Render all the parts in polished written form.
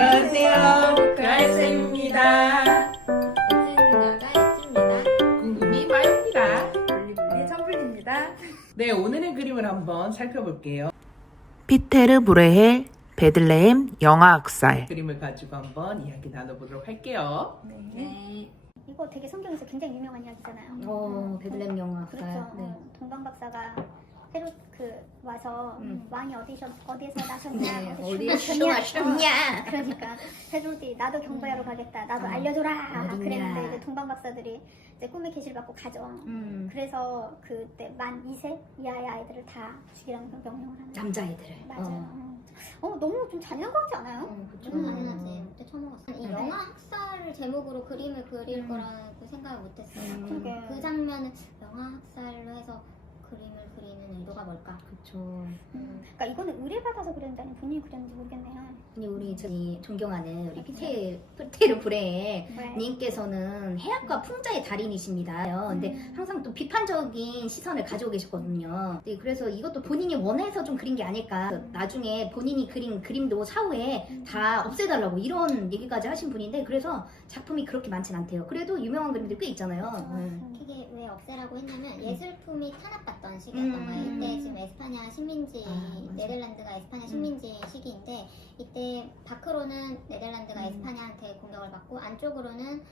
안녕하세요. 그알쌤입니다. 엣지입니다. 궁금이 마요입니다. 블리블리 천블리입니다. 네, 오늘의 그림을 한번 살펴볼게요. 피테르 브레헬 베들레헴 영아학살. 그림을 가지고 한번 이야기 나눠보도록 할게요. 네. 이거 되게 성경에서 굉장히 유명한 이야기잖아요. 베들레헴 영아학살. 그렇죠. 네. 동방 박사가 헤롯 와서 왕이 어디서 나셨냐? 네, 어디서 어디서 나셨냐? 그러니까 헤롯이 나도 경배하러 가겠다. 나도 어, 알려줘라. 어딨냐. 그랬는데 이제 동방 박사들이 이제 꿈의 계시를 받고 가죠. 그래서 그때 만 2세 이하의 아이들을 다 죽이라는 그런 명령을 합니다. 남자애들을. 맞아요. 너무 좀 잔인한 거 같지 않아요? 그쵸. 당연하지. 그때 처음 먹었어. 이 네. 영화 학살을 제목으로 그림을 그릴 거라고 생각을 못했어요. 그러게. 그 장면은 영화 학살로 해서 그림을 그리는 의도가 뭘까? 그쵸. 그러니까 이거는 의뢰받아서 그렸는지 아니면 본인이 그렸는지 모르겠네요. 아니 우리 저기 존경하는 우리 피테르 브레헬 네. 님께서는 해학과 풍자의 달인이십니다. 근데 항상 또 비판적인 시선을 가지고 계셨거든요. 네, 그래서 이것도 본인이 원해서 좀 그린 게 아닐까. 나중에 본인이 그린 그림도 사후에 다 없애달라고 이런 얘기까지 하신 분인데 그래서 작품이 그렇게 많진 않대요. 그래도 유명한 그림들이 꽤 있잖아요. 이게 왜 없애라고 했냐면 예술품이 탄압받던 시기였던 거예요. 이때 지금 에스파냐 식민지, 맞아. 네덜란드가 에스파냐 식민지 시기인데 이때 밖으로는 네덜란드가 에스파냐한테 공격을 받고 안쪽으로는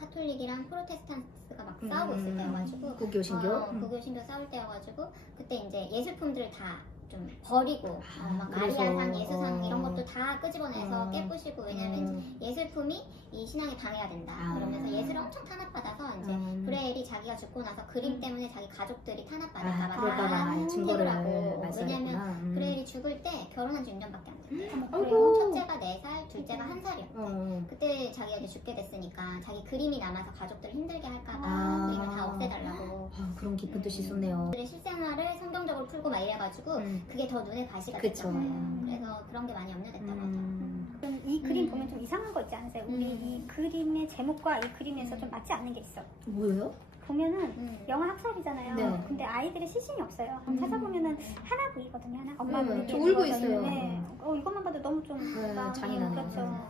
카톨릭이랑 프로테스탄트가 막 싸우고 있을 때여가지고 국교 신교. 국교 신교 싸울 때여가지고 그때 이제 예술품들을 다 좀 버리고 막 그래서, 마리아상, 예수상 이런 것도 다 끄집어내서 깨부시고 왜냐면 예술품이 이 신앙에 방해가 된다. 그러면서 예술을 엄청 탄압받아서 이제 브레헬이 자기가 죽고 나서 그림 때문에 자기 가족들이 탄압받을까봐 그럴까봐 다 증거를 하고 말씀하셨구나. 왜냐면 브레헬이 죽을 때 결혼한 지 6년밖에 안 됐대요. 아이고. 첫째가 4살, 둘째가 1살이었대. 그때 자기가 이제 죽게 됐으니까 자기 그림이 남아서 가족들을 힘들게 할까봐 그림을 다 없애달라고. 그런 깊은 뜻이 있었네요. 그들의 실생활을 성경적으로 풀고 막 이래가지고 그게 더 눈에 가시가 그쵸. 됐던 거예요. 그래서 그런 게 많이 염려됐다고 하더라고요. 그럼 이 그림 보면 좀 이상한 거 있지 않으세요? 우리 이 그림의 제목과 이 그림에서 좀 맞지 않는 게 있어. 뭐예요? 보면은 영화 학살이잖아요. 네. 근데 아이들의 시신이 없어요. 찾아보면은 하나 보이거든요. 하나. 엄마 네, 이렇게 저 울고 누워져 있어요. 있는데, 이것만 봐도 너무 좀 마음이 잔인하네요. 그렇죠.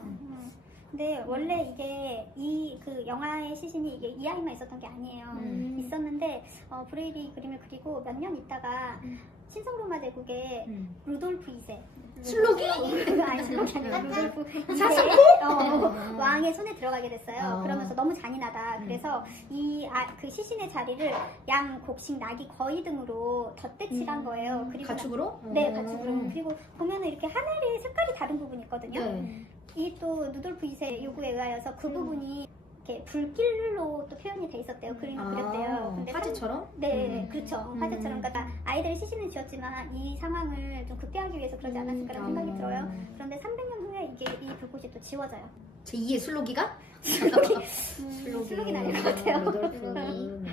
근데 원래 이게 그 영화의 시신이 이게 이 아이만 있었던 게 아니에요. 있었는데 브레일이 그림을 그리고 몇 년 있다가 신성로마 제국의 루돌프 2세 슬로기? 아니 슬로기 아니라 루돌프 2세 왕의 손에 들어가게 됐어요. 그러면서 너무 잔인하다. 그래서 그 시신의 자리를 양 곡식 나귀 거위 등으로 덧대칠한 거예요. 그리고 가축으로? 네, 가축으로. 그리고 보면은 이렇게 하늘이 색깔이 다른 부분이 있거든요. 네. 이 또 누돌프 2세 요구에 의하여서 그 부분이 이렇게 불길로 또 표현이 돼 있었대요. 그림을 그렸대요. 근데 화제처럼? 네, 그렇죠. 화제처럼. 그러니까 아이들의 시신을 지었지만 이 상황을 좀 극대화하기 위해서 그러지 않았을까라는 생각이 들어요. 그런데 300년 후에 이게 이 불꽃이 또 지워져요. 제2의 슬로기가? 슬로기는 아닐 것 같아요. 루돌프.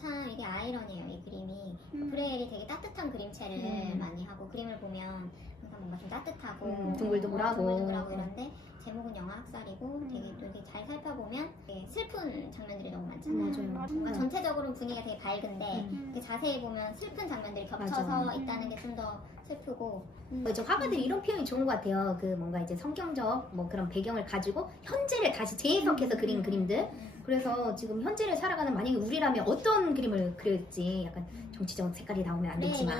참 이게 아이러니예요. 이 그림이 브레일이 되게 따뜻한 그림체를 많이 하고 그림을 보면 항상 뭔가 좀 따뜻하고 둥글둥글하고. 둥글둥글하고 이런데 제목은 영화 학살이고 되게 또 이렇게 잘 살펴보면 되게 슬픈 장면들이 너무 많잖아요. 맞아요. 뭔가 전체적으로 분위기가 되게 밝은데 이렇게 자세히 보면 슬픈 장면들이 겹쳐서 맞아. 있다는 게 좀 더 슬프고 저 화가들이 이런 표현이 좋은 것 같아요. 그 뭔가 이제 성경적 뭐 그런 배경을 가지고 현재를 다시 재해석해서 그린 그림들. 그래서 지금 현재를 살아가는 만약에 우리라면 어떤 그림을 그릴지 약간 정치적 색깔이 나오면 안 되지만.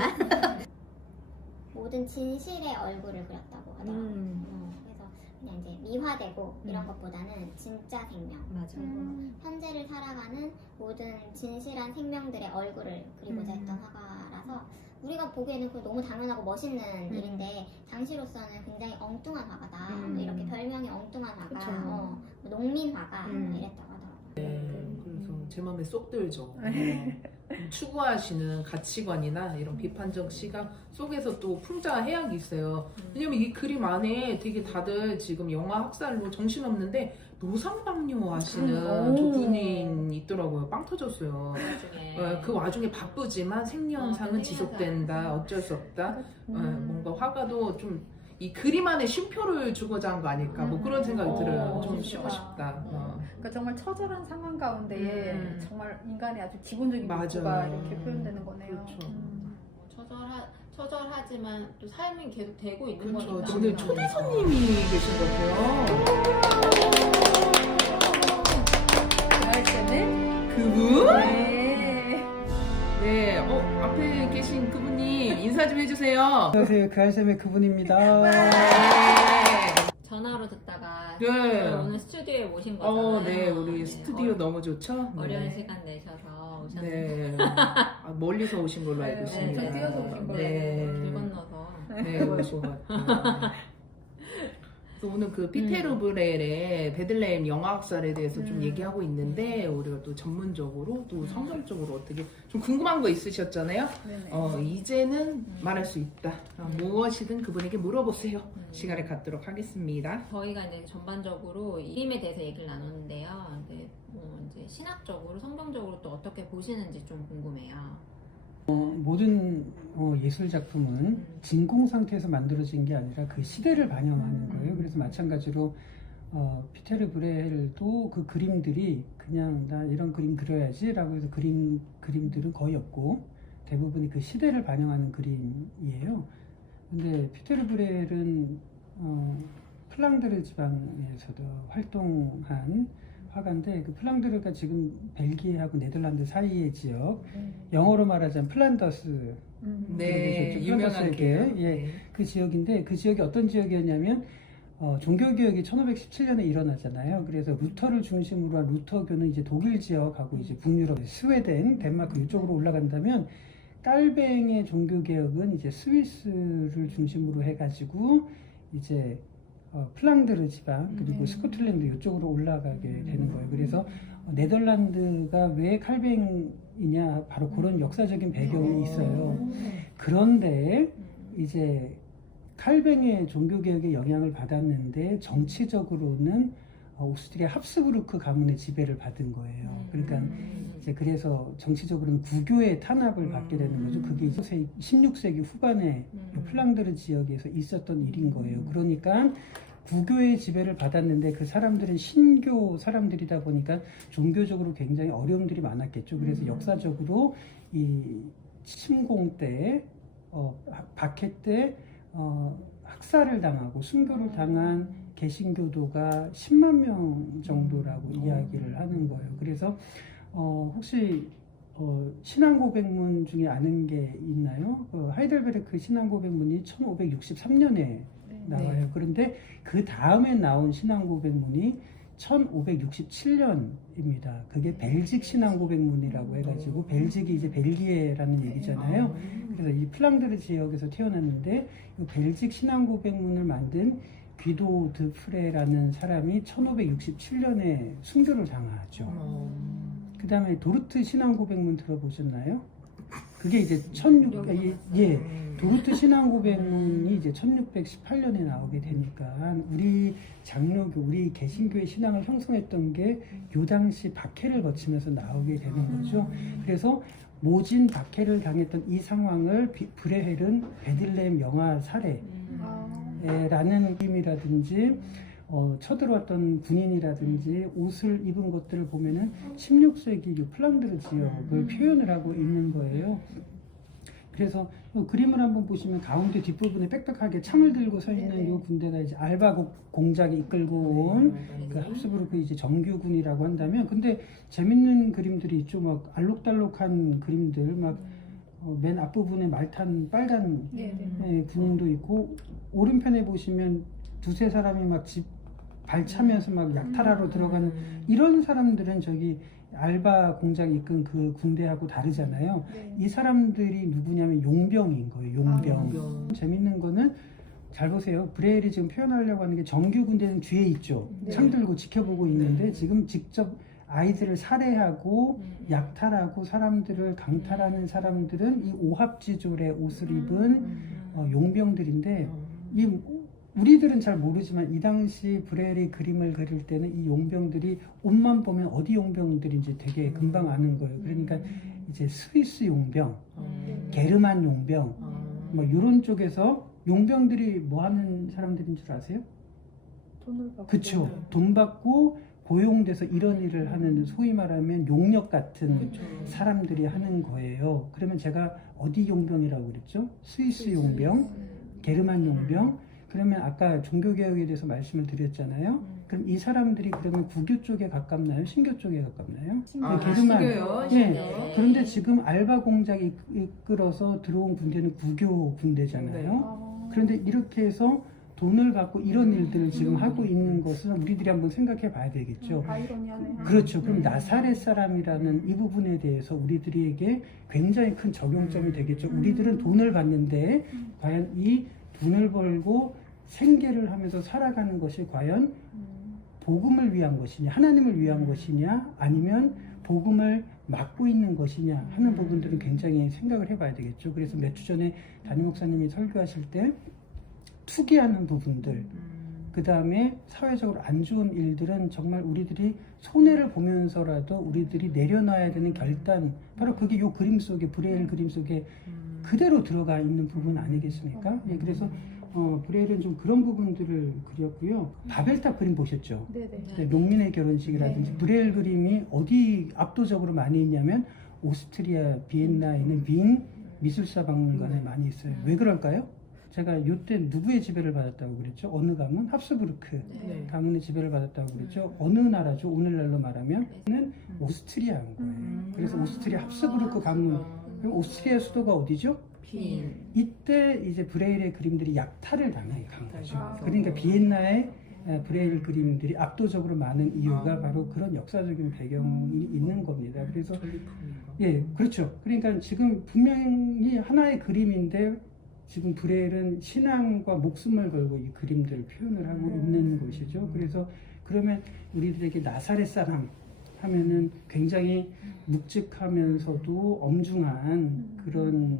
모든 진실의 얼굴을 그렸다고 하더라고요. 그래서 그냥 이제 미화되고 이런 것보다는 진짜 생명. 맞아. 그리고 현재를 살아가는 모든 진실한 생명들의 얼굴을 그리고자 했던 화가라서 우리가 보기에는 그거 너무 당연하고 멋있는 일인데 당시로서는 굉장히 엉뚱한 화가다. 뭐 이렇게 별명이 엉뚱한 화가, 뭐 농민 화가 이랬다고 하더라고요. 그래서 제 마음에 쏙 들죠. 추구하시는 가치관이나 이런 비판적 시각 속에서 또 풍자 해악이 있어요. 왜냐면 이 그림 안에 되게 다들 지금 영화 학살로 정신없는데 노상방뇨 하시는 두 분이 있더라고요. 빵 터졌어요. 그 와중에 바쁘지만 생리현상은 지속된다. 어쩔 수 없다. 뭔가 화가도 좀 이 그림 안에 쉼표를 주고자 한 거 아닐까 뭐 그런 생각이 들어요. 좀 쉬고 싶다. 그러니까 정말 처절한 상황 가운데에 정말 인간의 아주 기본적인 맞아요. 욕구가 이렇게 표현되는 거네요. 그렇죠. 처절하지만 또 삶이 계속 되고 있는 그렇죠. 거니까. 지금 초대손님이 계신 것 같아요. 할 때는 그분? 네. 네, 앞에 계신 그분님 인사 좀 해주세요. 안녕하세요. 그알쌤의 그분입니다. 네. 전화로 듣다가 네. 저희 오늘 스튜디오에 오신 거잖아요. 네, 우리 네, 스튜디오 너무 좋죠? 어려운 네. 시간 내셔서 오셨는데 네. 멀리서 오신 걸로 알고 네, 있습니다. 좀 뛰어서 오신 걸로 네. 길 건너서 네, 오신 것 같아요. 그래서 오늘 그 피테르 브렐의 베들레헴 영화학살에 대해서 좀 얘기하고 있는데 우리가 또 전문적으로 또 성경적으로 어떻게 좀 궁금한 거 있으셨잖아요. 네네. 이제는 말할 수 있다. 무엇이든 그분에게 물어보세요. 시간을 갖도록 하겠습니다. 저희가 이제 전반적으로 이림에 대해서 얘기를 나누는데요. 근데 이제 신학적으로 성경적으로 또 어떻게 보시는지 좀 궁금해요. 모든 예술 작품은 진공 상태에서 만들어진 게 아니라 그 시대를 반영하는 거예요. 그래서 마찬가지로 피테르 브렐도 그 그림들이 그냥 나 이런 그림 그려야지라고 해서 그림들은 거의 없고 대부분이 그 시대를 반영하는 그림이에요. 근데 피테르 브렐은 플랑드르 지방에서도 활동한 화가인데 그 플랑드르가 지금 벨기에하고 네덜란드 사이의 지역, 영어로 말하자면 플란더스 네, 들어보셨죠? 유명한 플란더스에게, 게. 예, 그 지역인데 그 지역이 어떤 지역이었냐면 종교개혁이 1517년에 일어나잖아요. 그래서 루터를 중심으로 한 루터교는 이제 독일 지역하고 이제 북유럽, 스웨덴, 덴마크 이쪽으로 올라간다면 깔뱅의 종교개혁은 이제 스위스를 중심으로 해가지고 이제 플랑드르 지방 그리고 스코틀랜드 이쪽으로 올라가게 되는 거예요. 그래서 네덜란드가 왜 칼뱅이냐 바로 그런 역사적인 배경이 있어요. 그런데 이제 칼뱅의 종교개혁에 영향을 받았는데 정치적으로는 오스트리아 합스부르크 가문의 지배를 받은 거예요. 그러니까 이제 그래서 정치적으로는 구교의 탄압을 받게 되는 거죠. 그게 이제 16세기 후반에 플랑드르 지역에서 있었던 일인 거예요. 그러니까 구교의 지배를 받았는데 그 사람들은 신교 사람들이다 보니까 종교적으로 굉장히 어려움들이 많았겠죠. 그래서 역사적으로 이 침공 때, 박해 때 학살을 당하고 순교를 당한 개신교도가 10만 명 정도라고 이야기를 하는 거예요. 그래서 혹시 신앙 고백문 중에 아는 게 있나요? 하이델베르크 신앙 고백문이 1563년에 나와요. 그런데 그 다음에 나온 신앙 고백문이 1567년입니다. 그게 벨직 신앙 고백문이라고 해가지고 벨직이 이제 벨기에라는 얘기잖아요. 그래서 이 플랑드르 지역에서 태어났는데 이 벨직 신앙 고백문을 만든 귀도 드 프레라는 사람이 1567년에 순교를 당하죠. 그 다음에 도르트 신앙 고백문 들어보셨나요? 그게 이제 도르트 신앙 고백문이 이제 1618년에 나오게 되니까 우리 장로교, 우리 개신교의 신앙을 형성했던 게 요 당시 박해를 거치면서 나오게 되는 거죠. 그래서 모진 박해를 당했던 이 상황을 브레헬은 베들레헴 영화 사례라는 그림이라든지 쳐들어왔던 군인이라든지 옷을 입은 것들을 보면은 16세기 이 플랑드르 지역을 표현을 하고 있는 거예요. 그래서 그림을 한번 보시면 가운데 뒷부분에 빽빽하게 창을 들고 서 있는 이 군대가 이제 알바 공작이 이끌고 온 그 합스부르크 이제 정규군이라고 한다면, 근데 재밌는 그림들이 있죠. 막 알록달록한 그림들, 막 맨 앞부분에 말탄 빨간 군인도 있고, 오른편에 보시면 두세 사람이 막 집 발차면서 막 약탈하러 들어가는 이런 사람들은 저기 알바 공장 이끈 그 군대하고 다르잖아요. 이 사람들이 누구냐면 용병인 거예요. 용병. 재밌는 거는 잘 보세요. 브레일이 지금 표현하려고 하는 게 정규 군대는 뒤에 있죠. 창 들고 지켜보고 있는데 지금 직접 아이들을 살해하고 약탈하고 사람들을 강탈하는 사람들은 이 오합지졸의 옷을 입은 용병들인데, 우리들은 잘 모르지만 이 당시 브레일이 그림을 그릴 때는 이 용병들이 옷만 보면 어디 용병들인지 되게 금방 아는 거예요. 그러니까 이제 스위스 용병, 게르만 용병, 뭐 이런 쪽에서 용병들이 뭐 하는 사람들인 줄 아세요? 돈을 받고. 그쵸. 돈 받고 고용돼서 이런 일을 하는 소위 말하면 용역 같은 그렇죠. 사람들이 하는 거예요. 그러면 제가 어디 용병이라고 그랬죠? 스위스 용병, 게르만 용병. 그러면 아까 종교개혁에 대해서 말씀을 드렸잖아요. 그럼 이 사람들이 그러면 구교 쪽에 가깝나요? 신교 쪽에 가깝나요? 아, 게르만. 신교요? 네. 신교. 그런데 지금 알바 공작이 이끌어서 들어온 군대는 구교 군대잖아요. 어. 그런데 이렇게 해서 돈을 받고 이런 일들을 지금 하고 있는 것은 우리들이 한번 생각해 봐야 되겠죠. 아이러니하네. 그렇죠. 그럼 나사렛 사람이라는 이 부분에 대해서 우리들에게 굉장히 큰 적용점이 되겠죠. 우리들은 돈을 받는데 과연 이 돈을 벌고 생계를 하면서 살아가는 것이 과연 복음을 위한 것이냐, 하나님을 위한 것이냐, 아니면 복음을 막고 있는 것이냐 하는 부분들은 굉장히 생각을 해봐야 되겠죠. 그래서 몇 주 전에 담임 목사님이 설교하실 때 투기하는 부분들, 그 다음에 사회적으로 안 좋은 일들은 정말 우리들이 손해를 보면서라도 우리들이 내려놔야 되는 결단, 바로 그게 요 그림 속에, 브레일 그림 속에 그대로 들어가 있는 부분 아니겠습니까? 예, 그래서 브레일은 좀 그런 부분들을 그렸고요. 바벨탑 그림 보셨죠? 네네. 네, 농민의 결혼식이라든지 브레일 그림이 어디 압도적으로 많이 있냐면 오스트리아 비엔나에 있는 윈 미술사 박물관에 많이 있어요. 왜 그럴까요? 제가 요때 누구의 지배를 받았다고 그랬죠? 어느 가문? 합스부르크 네. 가문의 지배를 받았다고 그랬죠? 어느 나라죠? 오늘날로 말하면 는 오스트리아인 거예요. 그래서 오스트리아 합스부르크 가문. 그럼 오스트리아 수도가 어디죠? 빈. 이때 이제 브레일의 그림들이 약탈을 당한 거죠. 아. 그러니까 비엔나에 브레일 그림들이 압도적으로 많은 이유가 바로 그런 역사적인 배경이 있는 겁니다. 그래서 전리품인가? 예, 그렇죠. 그러니까 지금 분명히 하나의 그림인데 지금 브레일은 신앙과 목숨을 걸고 이 그림들을 표현을 하고 있는 것이죠. 그래서 그러면 우리들에게 나사렛 사람 하면은 굉장히 묵직하면서도 엄중한 그런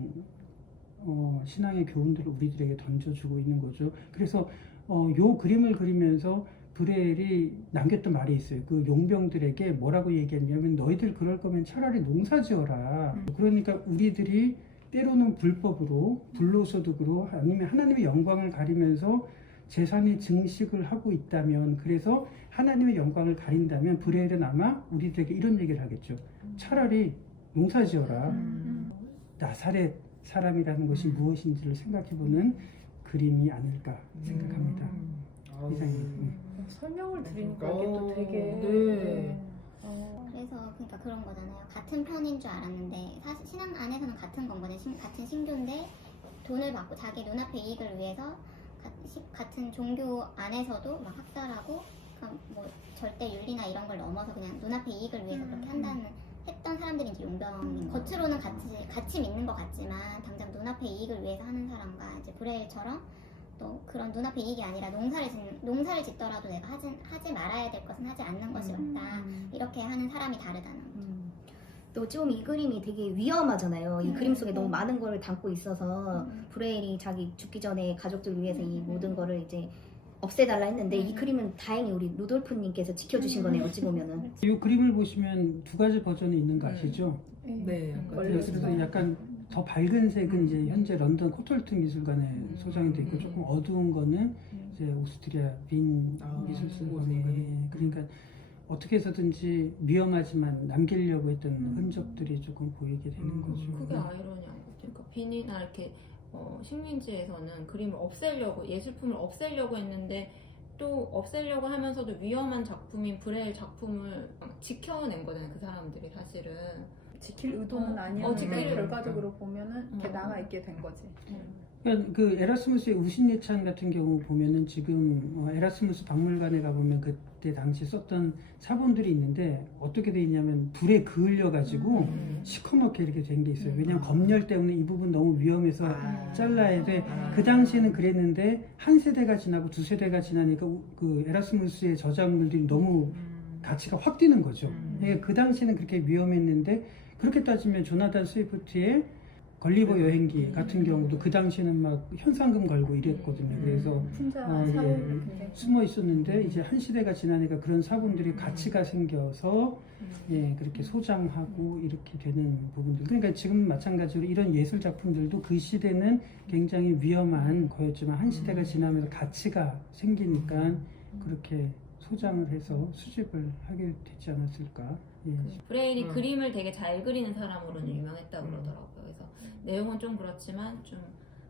신앙의 교훈들을 우리들에게 던져주고 있는 거죠. 그래서 요 그림을 그리면서 브레일이 남겼던 말이 있어요. 그 용병들에게 뭐라고 얘기했냐면 너희들 그럴 거면 차라리 농사 지어라. 그러니까 우리들이 때로는 불법으로 불로소득으로 아니면 하나님의 영광을 가리면서 재산의 증식을 하고 있다면, 그래서 하나님의 영광을 가린다면 브레일은 아마 우리들에게 이런 얘기를 하겠죠. 차라리 농사 지어라. 나사렛 사람이라는 것이 무엇인지를 생각해보는 그림이 아닐까 생각합니다. 이상입니다. 설명을 들으니까 이게 또 어, 되게 네. 그래서 그러니까 그런 거잖아요. 같은 편인 줄 알았는데 사실 신앙 안에서는 같은 건 거죠. 같은 신교인데 돈을 받고 자기 눈앞의 이익을 위해서 같은 종교 안에서도 막 학살하고 뭐 절대 윤리나 이런 걸 넘어서 그냥 눈앞의 이익을 위해서 그렇게 했던 사람들이 이제 용병인 겉으로는 같이 믿는 것 같지만 당장 눈앞의 이익을 위해서 하는 사람과 이제 브레일처럼 또 그런 눈앞의 이익이 아니라 농사를 짓더라도 내가 하지 말아야 될 것은 하지 않는 것이 옳다. 이렇게 하는 사람이 다르다는 거죠. 또 지금 이 그림이 되게 위험하잖아요. 이 그림 속에 너무 많은 걸 담고 있어서 브레일이 자기 죽기 전에 가족들 위해서 이 모든 거를 이제 없애달라 했는데 이 그림은 다행히 우리 루돌프님께서 지켜주신 거네요. 어찌 보면은. 이 그림을 보시면 두 가지 버전이 있는 거 아시죠? 네. 약간 그래서 약간 더 밝은 색은 이제 현재 런던 코톨튼 미술관에 소장이 돼 있고 조금 어두운 거는 이제 오스트리아 빈 미술사 박물관에. 그러니까 어떻게 해서든지 위험하지만 남기려고 했던 흔적들이 조금 보이게 되는 거죠. 그게 아이러니한 거죠. 그러니까 빈이나 이렇게 식민지에서는 그림을 없애려고, 예술품을 없애려고 했는데 또 없애려고 하면서도 위험한 작품인 브레일 작품을 지켜낸 거잖아요. 그 사람들이 사실은. 지킬 의도는 아니었는데 지킬 결과적으로 보면은 이렇게 나가 있게 된 거지. 그러니까 그 에라스무스의 우신예찬 같은 경우 보면은 지금 에라스무스 박물관에 가보면 그때 당시 썼던 사본들이 있는데 어떻게 돼 있냐면 불에 그을려 가지고 시커멓게 이렇게 된 게 있어요. 왜냐면 검열 때문에 이 부분 너무 위험해서 잘라야 돼. 그 당시에는 그랬는데 한 세대가 지나고 두 세대가 지나니까 그 에라스무스의 저작물들이 너무 가치가 확 뛰는 거죠. 그러니까 그 당시에는 그렇게 위험했는데 그렇게 따지면 조나단 스위프트의 걸리버 여행기 같은 경우도 그 당시에는 막 현상금 걸고 이랬거든요. 그래서 풍자 사본이 굉장히 숨어 있었는데 이제 한 시대가 지나니까 그런 사본들이 가치가 생겨서 그렇게 소장하고 이렇게 되는 부분들. 그러니까 지금 마찬가지로 이런 예술 작품들도 그 시대는 굉장히 위험한 거였지만 한 시대가 지나면서 가치가 생기니까 그렇게 소장을 해서 수집을 하게 되지 않았을까. 예. 브레일이 그림을 되게 잘 그리는 사람으로는 유명했다고 그러더라고요. 그래서 음. 내용은 좀 그렇지만 좀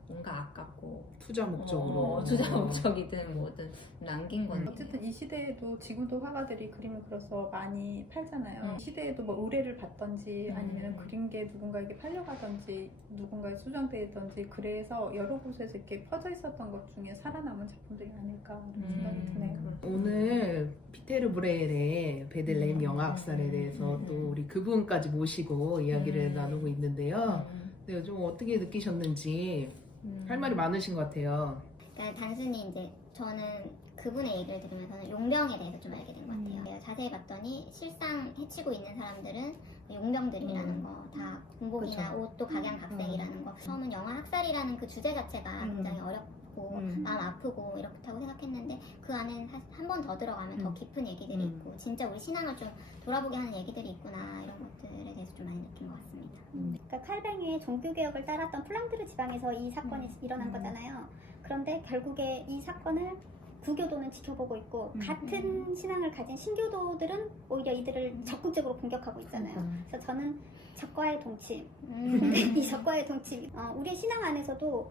뭔가 아깝고 투자 목적으로. 투자 목적이든 뭐든 남긴 건데. 어쨌든 이 시대에도 지금도 화가들이 그림을 그려서 많이 팔잖아요. 이 시대에도 뭐 의뢰를 받던지 아니면 그린 게 누군가에게 팔려가던지 누군가에 수정돼 있던지 그래서 여러 곳에서 이렇게 퍼져 있었던 것 중에 살아남은 작품들이 아닐까 그런 생각이 드네요. 오늘 피테르 브레일의 베들레헴 영화학살에 대해서 또 우리 그분까지 모시고 이야기를 나누고 있는데요. 네, 좀 어떻게 느끼셨는지 할 말이 많으신 것 같아요. 그러니까 단순히 이제 저는 그분의 얘기를 들으면서는 용병에 대해서 좀 알게 된 것 같아요. 자세히 봤더니 실상 해치고 있는 사람들은 용병들이라는 거, 다 군복이나 옷도 각양각색이라는 거. 처음은 영화 학살이라는 그 주제 자체가 굉장히 어렵고 마음 아프고 이렇다고 생각했는데 그 안에 한 번 더 들어가면 더 깊은 얘기들이 있고 진짜 우리 신앙을 좀 돌아보게 하는 얘기들이 있구나 이런 것들에 대해서 좀 많이 느낀 것 같습니다. 그러니까 칼뱅의 종교개혁을 따랐던 플랑드르 지방에서 이 사건이 일어난 거잖아요. 그런데 결국에 이 사건을 구교도는 지켜보고 있고 같은 신앙을 가진 신교도들은 오히려 이들을 적극적으로 공격하고 있잖아요. 그래서 저는 적과의 동침. 근데 이 적과의 동침, 우리의 신앙 안에서도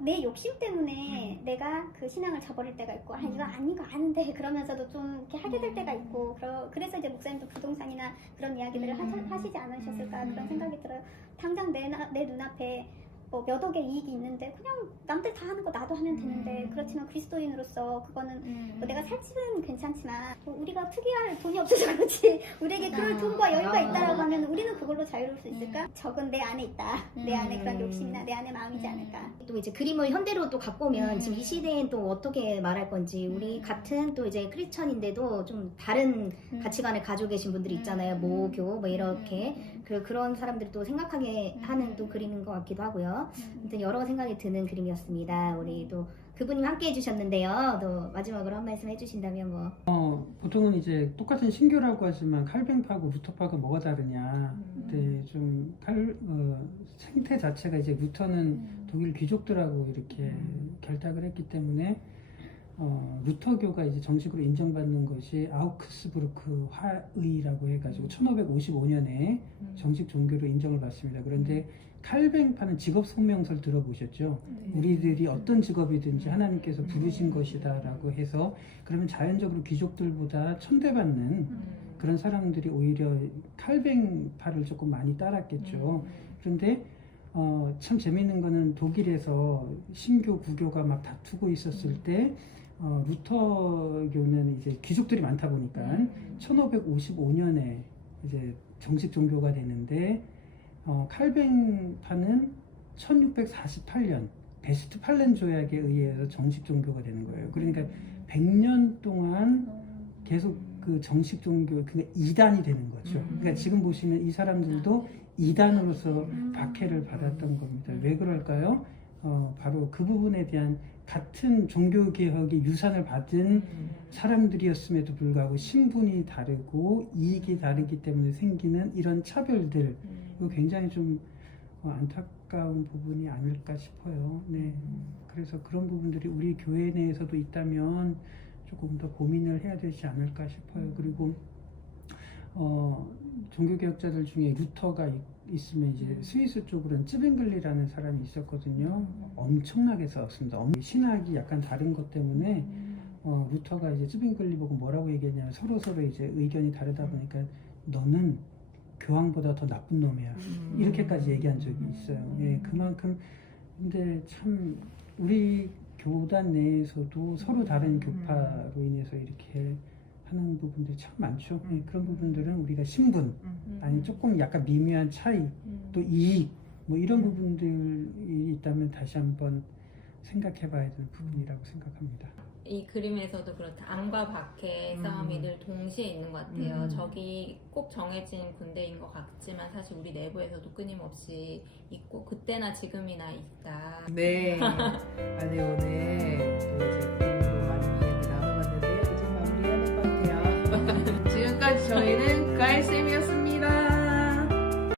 내 욕심 때문에 내가 그 신앙을 저버릴 때가 있고 이거 아닌 거 아는데 그러면서도 좀 이렇게 하게 될 때가 있고 그래서 이제 목사님도 부동산이나 그런 이야기들을 하시지 않으셨을까 그런 생각이 들어요. 당장 내 눈앞에 뭐 몇 억의 이익이 있는데 그냥 남들 다 하는 거 나도 하면 되는데 그렇지만 그리스도인으로서 그거는 뭐 내가 살 집은 괜찮지만 뭐 우리가 투기할 돈이 없어서 그렇지 우리에게 그럴 돈과 여유가 있다라고 하면 우리는 그걸로 자유로울 수 있을까? 적은 내 안에 있다. 내 안에 그런 욕심이나 내 안에 마음이지 않을까? 또 이제 그림을 현대로 또 갖고 오면 지금 이 시대엔 또 어떻게 말할 건지 우리 같은 또 이제 크리스천인데도 좀 다른 가치관을 가지고 계신 분들이 있잖아요. 모교 뭐 이렇게 그런 사람들이 또 생각하게 하는 또 그림인 것 같기도 하고요. 아무튼 여러 생각이 드는 그림이었습니다. 우리 또 그분이 함께 해주셨는데요. 또 마지막으로 한 말씀 해주신다면 뭐. 보통은 이제 똑같은 신교라고 하지만 칼뱅파하고 루터파가 뭐가 다르냐. 네, 좀 생태 자체가 이제 루터는 독일 귀족들하고 이렇게 결탁을 했기 때문에 루터교가 이제 정식으로 인정받는 것이 아우크스부르크 화의라고 해가지고 1555년에 정식 종교로 인정을 받습니다. 그런데 칼뱅파는 직업 성명서를 들어보셨죠? 우리들이 어떤 직업이든지 하나님께서 부르신 것이다라고 해서 그러면 자연적으로 귀족들보다 천대받는 그런 사람들이 오히려 칼뱅파를 조금 많이 따랐겠죠. 그런데 참 재미있는 거는 독일에서 신교, 구교가 막 다투고 있었을 때 루터교는 이제 귀족들이 많다 보니까 1555년에 이제 정식 종교가 되는데 칼뱅파는 1648년 베스트팔렌 조약에 의해서 정식 종교가 되는 거예요. 그러니까 100년 동안 계속 그 정식 종교, 그러니까 이단이 되는 거죠. 그러니까 지금 보시면 이 사람들도 이단으로서 박해를 받았던 겁니다. 왜 그럴까요? 바로 그 부분에 대한 같은 종교개혁의 유산을 받은 사람들이었음에도 불구하고 신분이 다르고 이익이 다르기 때문에 생기는 이런 차별들, 이거 굉장히 좀 안타까운 부분이 아닐까 싶어요. 네. 그래서 그런 부분들이 우리 교회 내에서도 있다면 조금 더 고민을 해야 되지 않을까 싶어요. 그리고 종교개혁자들 중에 루터가 있으면 이제 스위스 쪽으로는 찌빙글리라는 사람이 있었거든요. 엄청나게 싸웠습니다. 신학이 약간 다른 것 때문에 루터가 이제 찌빙글리 보고 뭐라고 얘기했냐면 서로 이제 의견이 다르다 보니까 너는 교황보다 더 나쁜 놈이야. 이렇게까지 얘기한 적이 있어요. 예, 그만큼 근데 참 우리 교단 내에서도 서로 다른 교파로 인해서 이렇게 하는 부분들이 참 많죠. 예, 그런 부분들은 우리가 신분 아니 조금 약간 미묘한 차이 또 이익 뭐 이런 부분들이 있다면 다시 한번 생각해봐야 되는 부분이라고 생각합니다. 이 그림에서도 그렇다. 안과 밖의 싸움이 늘 동시에 있는 것 같아요. 저기 꼭 정해진 군대인 것 같지만 사실 우리 내부에서도 끊임없이 있고 그때나 지금이나 있다. 네. 아니 오늘 또 이제 그림으로 많은 이야기 나눠봤는데요. 이제 마무리해야 될 것 같아요. 지금까지 저희는 가일쌤이었습니다.